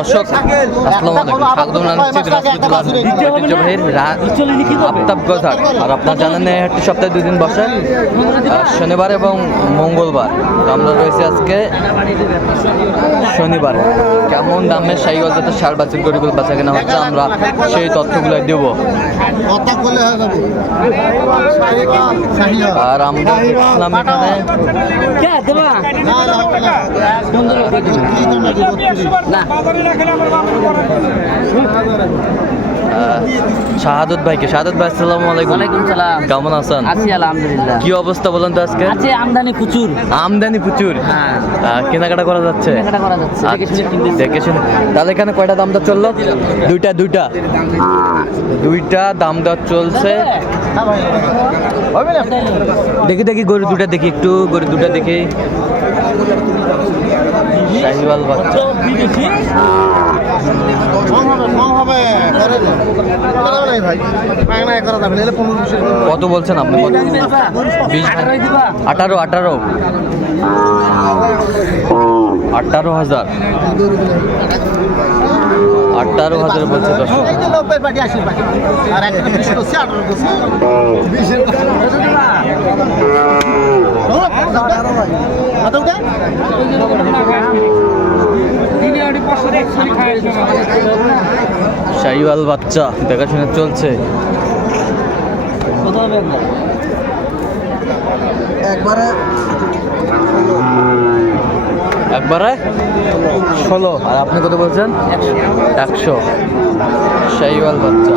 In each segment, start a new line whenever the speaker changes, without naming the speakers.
দর্শক আসসালামু আলাইকুম স্বাগতম জানাচ্ছি আর আপনার জানেন এই হাটটি সপ্তাহে দুদিন বসে। আহ, শনিবার এবং মঙ্গলবার। আমরা রয়েছে আজকে শনিবার। কেমন দামে শাহিওয়াল জাতের সার বাছুর গরিগুলো বাচ্চা কেনা হচ্ছে আমরা সেই তথ্যগুলো দেব।
কথা বলে যাবে শাহিওয়াল।
আর আমরা দেখলাম এখানে
না, না, হবে না।
শাহাদত ভাইকে। শাহাদত ভাই আসসালামু আলাইকুম।
ওয়ালাইকুম সালাম।
কেমন আছেন?
আছি আলহামদুলিল্লাহ।
কি অবস্থা বলেন তো আজকে?
আছে আমদানি প্রচুর।
আমদানি প্রচুর?
হ্যাঁ।
কেনাকাটা করা যাচ্ছে?
কেনাকাটা করা যাচ্ছে।
আচ্ছা, দেখে শুনে তাহলে এখানে কয়টা দাম দর চলল? দুইটা দুইটা। দুইটা দাম দর চলছে। দেখি দেখি গরু দুটা দেখি একটু গরু দুটা দেখি। শাহিওয়াল বাচ্চা। কত বলছেন আপনি? আঠারো আঠারো। আঠারো হাজার। আঠারো হাজার বলছে
একটা বিশ করছে, আঠারো করছে। বিশের পাটি। হলো? কত ওটা?
শাহিওয়াল বাচ্চা দেখাশোনা চলছে।
একবারে
একবারে?
ষোলো। আর আপনি কত বলছেন? একশো। শাহিওয়াল বাচ্চা।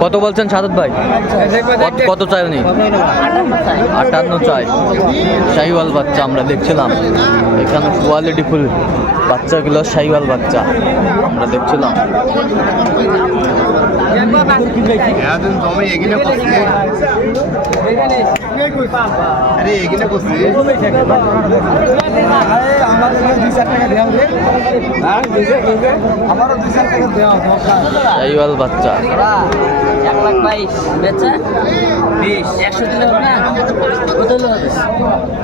কত
বলছেন সাদত ভাই? কত- কত চাই উনি?
আটান্ন চাই।
শাহিওয়াল বাচ্চা আমরা দেখছিলাম। এখানে কোয়ালিটি ফুল বাচ্চাগুলো শাহিওয়াল বাচ্চা আমরা দেখছিলাম।
এতদিন করছে আরে এগিয়ে করছে আমারও দুই চার টাকা দেওয়া দরকার
বাচ্চা
এক লাখ বাইশ বেচা বিশ। একশো দিলে হবে না? কত হবে?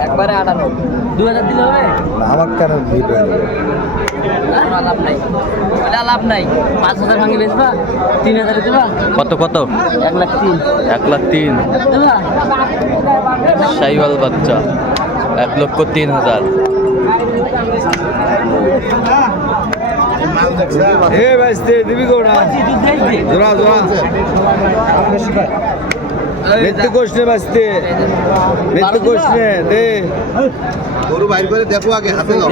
একবারে দু হাজার দিলে হবে?
আমার কেন
ওটা লাভ নাই পাঁচ হাজার ভাঙে বেচবা তিন হাজারে দেবা
কত কত?
এক লাখ তিন।
এক লাখ তিন
দেবা
বাচ্চা, এক লক্ষ তিন হাজার।
এ বাইস্তে দিবি কোনা জোড়া জোড়া। মিথ্যে কোশনে বাঁচতে মিথ্যে কোশনে দে। গরু বাইর করে দেখো আগে হাতে লাও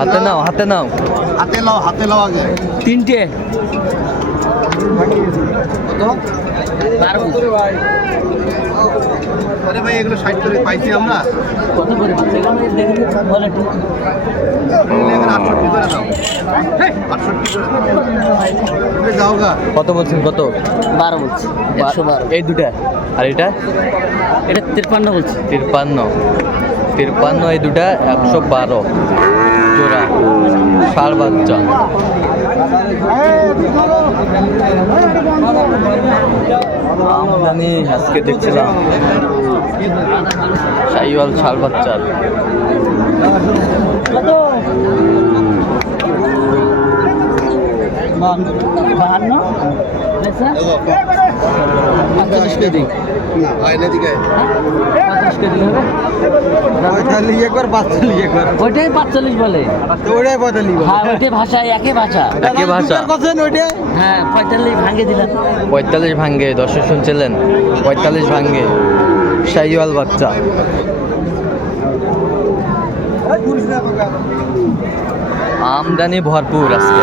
হাতে নাও হাতে নাও।
হাতে লাও হাতে লাও আগে।
তিনটে।
কত?
বারো।
আরে ভাই এগুলো ষাট করে পাইছি আমরা।
কত করে সেখানে দেখে বলে একটু।
এগুলো আটষট্টি করে দাও। আটষট্টি করে দাও। গা।
কত বলছেন কত?
বারো বলছি একশো বারো।
এই দুটা। আর এটা?
এটা তিরপান্ন বলছি।
তিরপান্ন। তিরপান্ন এই দুটা একশো বারো। জোড়া। ষাড় বাচ্চা। আমদানি আজকে দেখছিলাম। সাইওয়াল ছাল বাচ্চার।
বাহান্ন পঁয়তাল্লিশ কেজি।
না হয় না দিকে।
পঁয়তাল্লিশ কেজি হবে?
খালি একবার বাচ্চালি একবার
ওইটাই পাঁচচল্লিশ বলে।
পঁয়তাল্লিশ
হ্যাঁ ওইটাই ভাষায় একই ভাষা।
একই ভাষা।
করছেন ওইটা
হ্যাঁ পঁয়তাল্লিশ ভাঙে দিলাম
পঁয়তাল্লিশ ভাঙ্গে দর্শক শুনছিলেন? পঁয়তাল্লিশ ভাঙ্গে শাহিওয়াল বাচ্চা। আমদানি ভরপুর আজকে।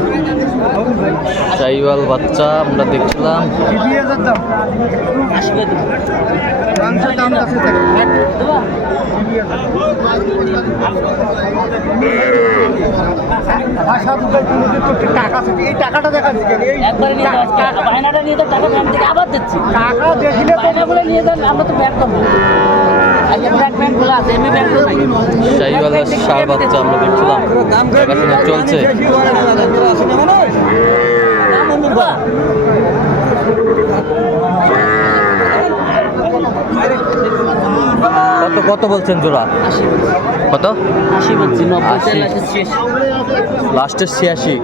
শাইওয়াল বাচ্চা আমরা দেখছিলাম?
টাকা এই টাকাটা?
নিয়ে টাকা আবার দিচ্ছি
টাকা দেখলে তো
নিয়ে যান আমরা তো করব
বাচ্চা আমরা দেখছিলাম দেখাশোনা চলছে কত কত বলছেন জোড়া? কত?
আশি বলছি
লাস্টের ছিয়াশি।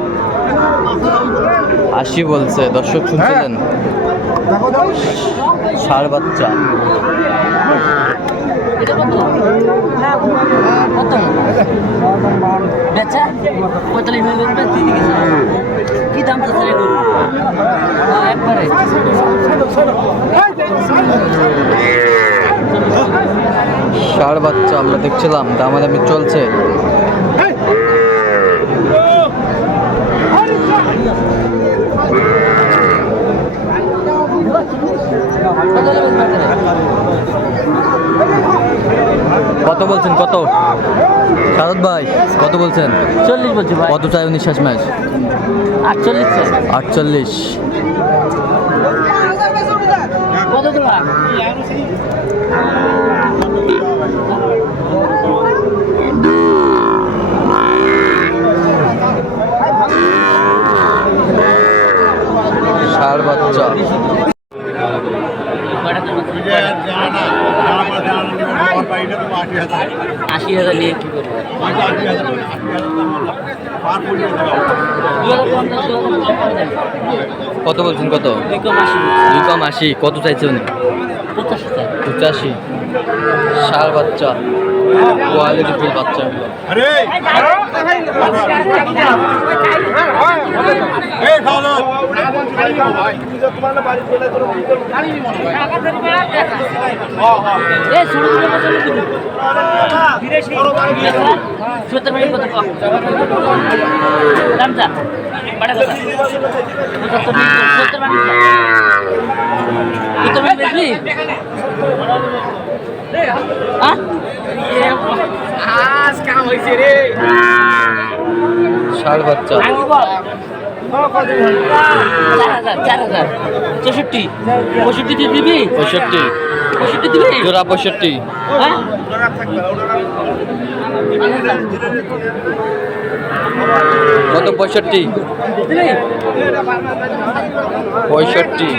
আশি বলছে দর্শক শুনছিলেন? ষাঁড় বাচ্চা।
এটা কত কত বেচা পঁয়তাল্লিশ মিনিট বেচবে দিদি কিছু কি দাম তো ছেলে গরু হ্যাঁ, একবারে
ষাঁড় বাচ্চা আমরা দেখছিলাম দামাদামি চলছে।
কত
বলছেন কত? শারদ ভাই কত বলছেন?
চল্লিশ বলছি
কত চাই উনি শেষ ম্যাচ?
আটচল্লিশ
আটচল্লিশ। ষাঁড় বাচ্চা।
আশি হাজার নিয়ে কি করব?
কত বলছেন কত?
দুই কম আশি
কত চাইছে উনি?
পঁচাশি।
ষাঁড় বাচ্চা। কোয়ালিটি ফুল বাচ্চা
এ ছোটো ছোটো কত দিব সত্তর মিনিট কত কম দামটা বাড়া কথা। পঁচাত্তর মিনিট সত্তর মিনিট সত্তর মিনিট বেশি আজ কাম হয়েছে রে
বাচ্চা
চৌষট্টি। পঁয়ষট্টি দিবি?
পঁয়ষট্টি।
পঁয়ষট্টি দিবি?
জোড়া পঁয়ষট্টি।
হ্যাঁ?
কত? পঁয়ষট্টি। পঁয়ষট্টি।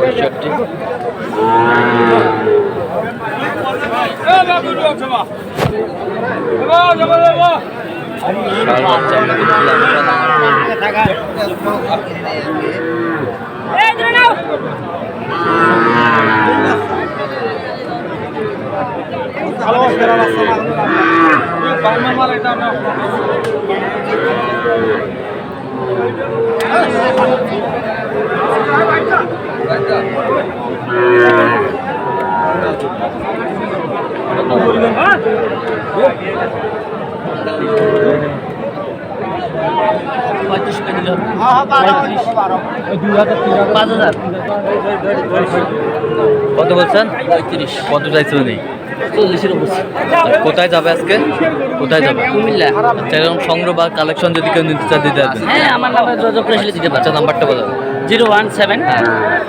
পঁয়ষট্টি। বাচ্চা
পঁয়ত্রিশ করে দিল পাঁচ হাজার
কত বলছেন?
পঁয়ত্রিশ।
কত চাইছে উনি?
চল্লিশের উপর
কোথায় যাবে আজকে? কোথায় যাবে?
কুমিল্লা।
আচ্ছা এরকম সংগ্রহ বা কালেকশন যদি কেউ নিতে চায় দিতে পারবেন
হ্যাঁ আমার নামে যোগাযোগ করে দিতে
আচ্ছা নাম্বারটা বলো।
Zero one seven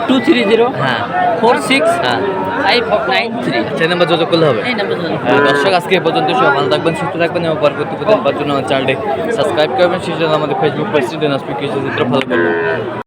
two three zero
হ্যাঁ।
ফোর সিক্স
হ্যাঁ।
Five nine three.
সেই নাম্বার যোগাযোগ করলে হবে? হ্যাঁ, দর্শক আজকে এ পর্যন্ত সব ভালো থাকবেন সুস্থ থাকবেন এবং পরবর্তী প্রতিদিন পাওয়ার জন্য আমার চ্যানেলটি সাবস্ক্রাইব করবেন। সেই জন্য আমাদের ফেসবুক পেজটি দিনাজপুর কৃষি চিত্র ফলো করবেন।